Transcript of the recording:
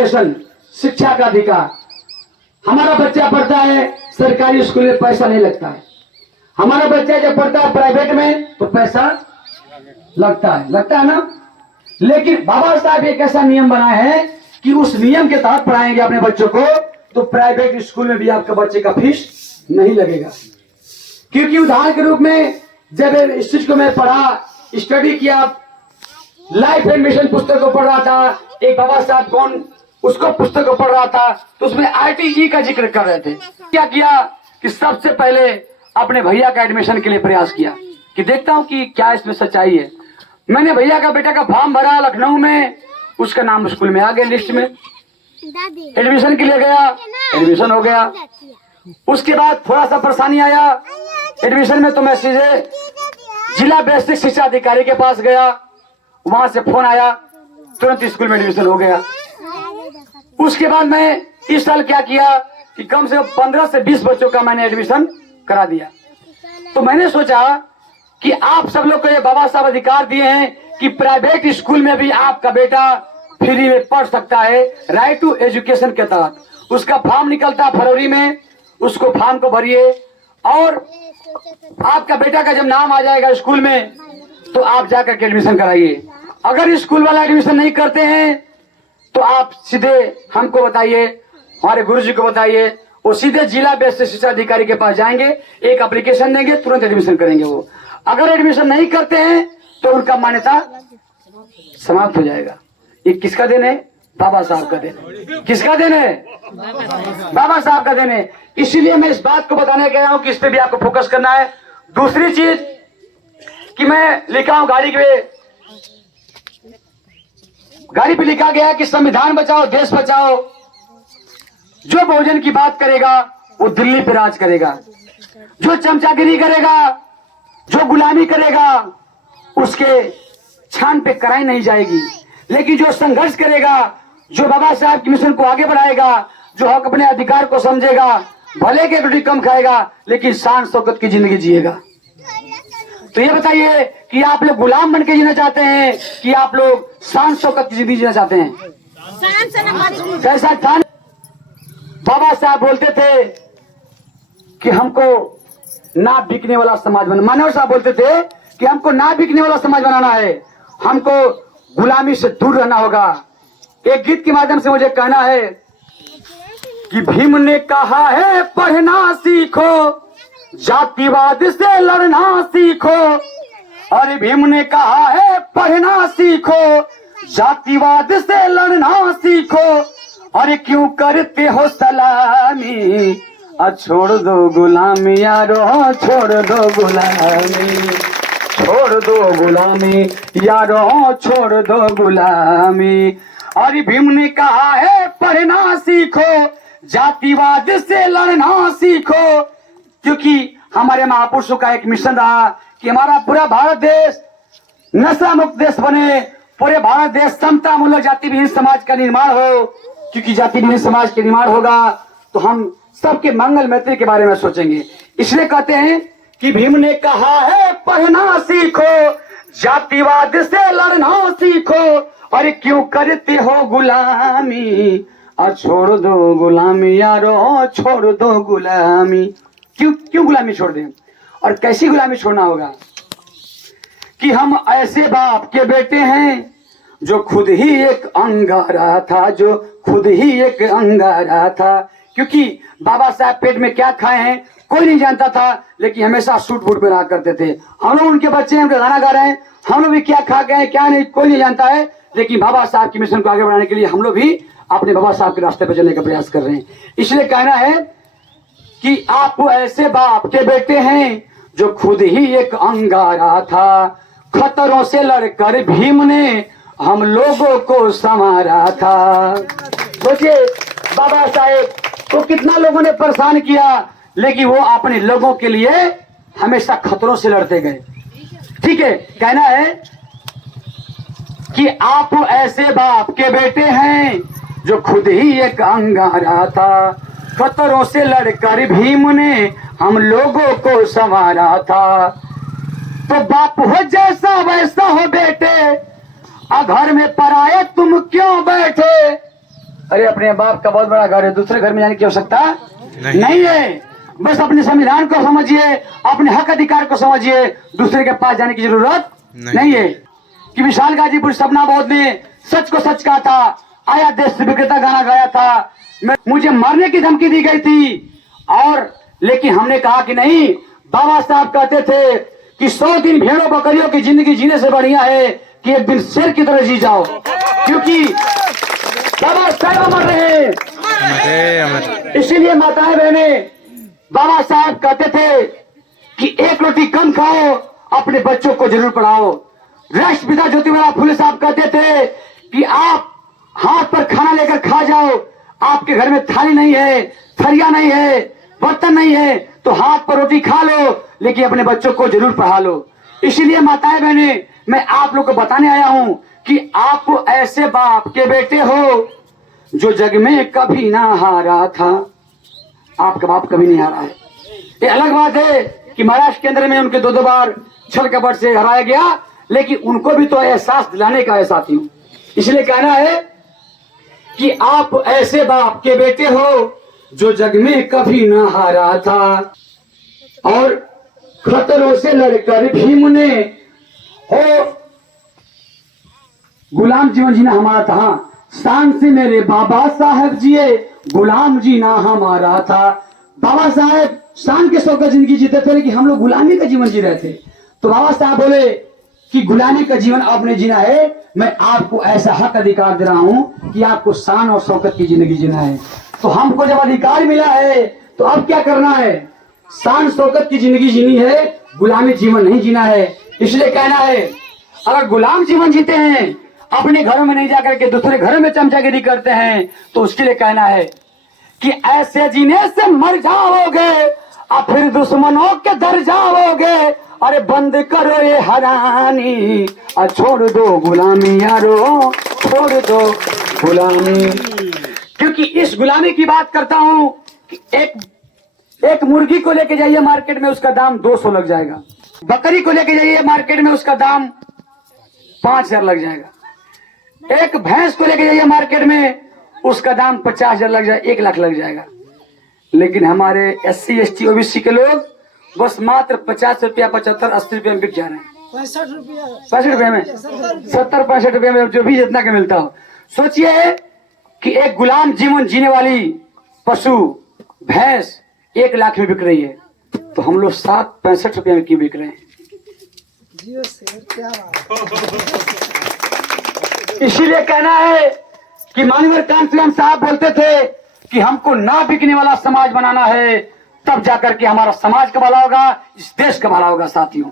Education, शिक्षा का अधिकार। हमारा बच्चा पढ़ता है सरकारी स्कूल में, पैसा नहीं लगता है। हमारा बच्चा जब पढ़ता है प्राइवेट में तो पैसा लगता है ना। लेकिन बाबा साहब एक ऐसा नियम बनाए हैं कि उस नियम के तहत पढ़ाएंगे अपने बच्चों को, तो प्राइवेट स्कूल में भी आपका बच्चे का फीस नहीं लगेगा। क्योंकि उदाहरण के रूप में जब इस चीज को मैं पढ़ा, स्टडी किया, लाइफ एंड मिशन पुस्तक को पढ़ रहा था, एक बाबा साहब कौन उसको पुस्तक को पढ़ रहा था, तो उसमें ITE का जिक्र कर रहे थे। क्या किया कि सबसे पहले अपने भैया का एडमिशन के लिए प्रयास किया कि देखता हूं कि क्या इसमें सच्चाई है। मैंने भैया का बेटा का फॉर्म भरा लखनऊ में, उसका नाम स्कूल में आ गया लिस्ट में, एडमिशन के लिए गया, एडमिशन हो गया। उसके बाद थोड़ा सा परेशानी आया एडमिशन में, तो मैं सीधे जिला बेसिक शिक्षा अधिकारी के पास गया, वहां से फोन आया, तुरंत स्कूल में एडमिशन हो गया। उसके बाद मैं इस साल क्या किया कि कम से कम 15 से 20 बच्चों का मैंने एडमिशन करा दिया। तो मैंने सोचा कि आप सब लोग को ये बाबा साहब अधिकार दिए हैं कि प्राइवेट स्कूल में भी आपका बेटा फ्री में पढ़ सकता है, राइट टू एजुकेशन के तहत। उसका फॉर्म निकलता है फरवरी में, उसको फॉर्म को भरिए और आपका बेटा का जब नाम आ जाएगा स्कूल में तो आप जाकर के एडमिशन कराइए। अगर स्कूल वाला एडमिशन नहीं करते हैं तो आप सीधे हमको बताइए, हमारे गुरुजी को बताइए, वो सीधे जिला बेसिक शिक्षा अधिकारी के पास जाएंगे, एक एप्लीकेशन देंगे, तुरंत एडमिशन करेंगे वो। अगर एडमिशन नहीं करते हैं तो उनका मान्यता समाप्त हो जाएगा। ये किसका देन है? बाबा साहब का देन है। किसका देन है? बाबा साहब का देन है। इसीलिए मैं इस बात को बताने गया हूं कि इस पे भी आपको फोकस करना है। दूसरी चीज कि मैं लिखा हूं गाड़ी पे लिखा गया कि संविधान बचाओ देश बचाओ। जो बहुजन की बात करेगा वो दिल्ली पे राज करेगा, जो चमचागिरी करेगा, जो गुलामी करेगा, उसके छान पे कराई नहीं जाएगी। लेकिन जो संघर्ष करेगा, जो बाबा साहब की मिशन को आगे बढ़ाएगा, जो हक अपने अधिकार को समझेगा, भले के रोटी कम खाएगा लेकिन शान शौकत की जिंदगी जिएगा। तो ये बताइए कि आप लोग गुलाम बन के जीना चाहते हैं कि आप लोग शान शौकत की जिंदगी जीना चाहते हैं? कैसा था? बाबा साहब बोलते थे कि हमको ना बिकने वाला समाज बनाना। मानव साहब बोलते थे कि हमको ना बिकने वाला समाज बनाना है, हमको गुलामी से दूर रहना होगा। एक गीत के माध्यम से मुझे कहना है कि भीम ने कहा है पढ़ना सीखो, जातिवाद से लड़ना सीखो। और भीम ने कहा है पढ़ना सीखो, जातिवाद से लड़ना सीखो। और क्यों करते हो सलामी, छोड़ दो गुलामी यारो, छोड़ दो गुलामी, छोड़ दो गुलामी यारो, छोड़ दो गुलामी। और भीम ने कहा है पढ़ना सीखो, जातिवाद से लड़ना सीखो। क्योंकि हमारे महापुरुषों का एक मिशन रहा कि हमारा पूरा भारत देश नशा मुक्त देश बने, पूरे भारत देश समता मूलक जाति विहीन समाज का निर्माण हो। क्योंकि जाति विहीन समाज के निर्माण होगा तो हम सबके मंगल मैत्री के बारे में सोचेंगे। इसलिए कहते हैं कि भीम ने कहा है पढ़ना सीखो, जातिवाद से लड़ना सीखो। और क्यों करते हो गुलामी, और छोड़ दो गुलामी यारो, छोड़ दो गुलामी। क्यों गुलामी छोड़ दें? और कैसी गुलामी छोड़ना होगा? कि हम ऐसे बाप के बेटे हैं जो खुद ही एक अंगारा था, जो खुद ही एक अंगारा था। क्योंकि बाबा साहब पेट में क्या खाए हैं कोई नहीं जानता था, लेकिन हमेशा सूट बूट पहना करते थे। हम लोग उनके बच्चे हैं, उनके गाना गा रहे हैं, हम लोग भी क्या खा गए क्या नहीं कोई नहीं जानता है। लेकिन बाबा साहब की मिशन को आगे बढ़ाने के लिए हम लोग भी अपने बाबा साहब के रास्ते पर चलने का प्रयास कर रहे हैं। इसलिए कहना है कि आप ऐसे बाप के बेटे हैं जो खुद ही एक अंगारा था, खतरों से लड़कर भीम ने हम लोगों को संवारा था। सोचिए बाबा साहेब को कितना लोगों ने परेशान किया, लेकिन वो अपने लोगों के लिए हमेशा खतरों से लड़ते गए। ठीक है, कहना है कि आप ऐसे बाप के बेटे हैं जो खुद ही एक अंगारा था, खतरों से लड़कर भीम ने हम लोगों को संवारा था। तो बाप हो जैसा वैसा हो बेटे, घर में पराए तुम क्यों बैठे। अरे अपने बाप का बहुत बड़ा घर है, दूसरे घर में जाने की आवश्यकता नहीं है। बस अपने संविधान को समझिए, अपने हक अधिकार को समझिए, दूसरे के पास जाने की जरूरत नहीं है। कि विशाल गाजीपुर सपना बोध ने सच को सच कहा था, आया देश से विक्रेता गाना गाया था, मुझे मारने की धमकी दी गई थी, और लेकिन हमने कहा कि नहीं, बाबा साहब कहते थे कि 100 दिन भेड़ों बकरियों की जिंदगी जीने से बढ़िया है कि एक दिन शेर की तरह जी जाओ, क्योंकि बाबा साहब अमर रहे। इसीलिए माताएं बहने, बाबा साहब कहते थे कि एक रोटी कम खाओ, अपने बच्चों को जरूर पढ़ाओ। राष्ट्रपिता ज्योतिबा फुले साहब कहते थे कि आप हाथ पर खाना लेकर खा जाओ, आपके घर में थाली नहीं है, थरिया नहीं है, बर्तन नहीं है, तो हाथ पर रोटी खा लो, लेकिन अपने बच्चों को जरूर पढ़ा लो। इसीलिए माताएं बहने, मैं आप लोग को बताने आया हूं कि आप ऐसे बाप के बेटे हो जो जग में कभी ना हारा था। आपका बाप कभी नहीं हारा है। ये अलग बात है कि महाराष्ट्र के अंदर में उनके 2 बार छल कपट से हराया गया, लेकिन उनको भी तो एहसास दिलाने का है साथियों। इसलिए कहना है कि आप ऐसे बाप के बेटे हो जो जग में कभी ना हारा था, और खतरों से लड़कर भीम ने हो गुलाम जीवन जीना हमारा था। शान से मेरे बाबा साहब जिए, गुलाम जीना हमारा था। बाबा साहब शान के शौक जिंदगी जीते थे, लेकिन हम लोग गुलामी का जीवन जी रहे थे। तो बाबा साहब बोले कि गुलामी का जीवन आपने जीना है, मैं आपको ऐसा हक अधिकार दे रहा हूं कि आपको शान और शौकत की जिंदगी जीना है। तो हमको जब अधिकार मिला है तो अब क्या करना है? शान शौकत की जिंदगी जीनी है, गुलामी जीवन नहीं जीना है। इसलिए कहना है, अगर गुलाम जीवन जीते हैं, अपने घरों में नहीं जाकर के दूसरे घरों में चमचागिरी करते हैं, तो उसके लिए कहना है कि ऐसे जीने से मर जाओगे और फिर दुश्मनों के दर जाओगे। अरे बंद करो ये हरानी और छोड़ दो गुलामी यारो, छोड़ दो गुलामी। क्योंकि इस गुलामी की बात करता हूं कि एक मुर्गी को लेके जाइए मार्केट में, उसका दाम 200 लग जाएगा। बकरी को लेके जाइए मार्केट में, उसका दाम 5000 लग जाएगा। एक भैंस को लेके जाइए मार्केट में, उसका दाम 50,000 लग जाएगा, 1 लाख लग जाएगा। लेकिन हमारे SC ST OBC के लोग बस मात्र 50 रुपया, 75 80 रुपये में बिक जा रहे हैं। 65 रुपये में, 70 65 रुपये में, जो भी जितना के मिलता हो। सोचिए कि एक गुलाम जीवन जीने वाली पशु भैंस 1 लाख में बिक रही है, तो हम लोग 65 रुपये में क्यों बिक रहे हैं? इसीलिए कहना है कि माननीय कांतिराम साहब बोलते थे कि हमको ना बिकने वाला समाज बनाना है, तब जाकर के हमारा समाज का भला होगा, इस देश का भला होगा साथियों।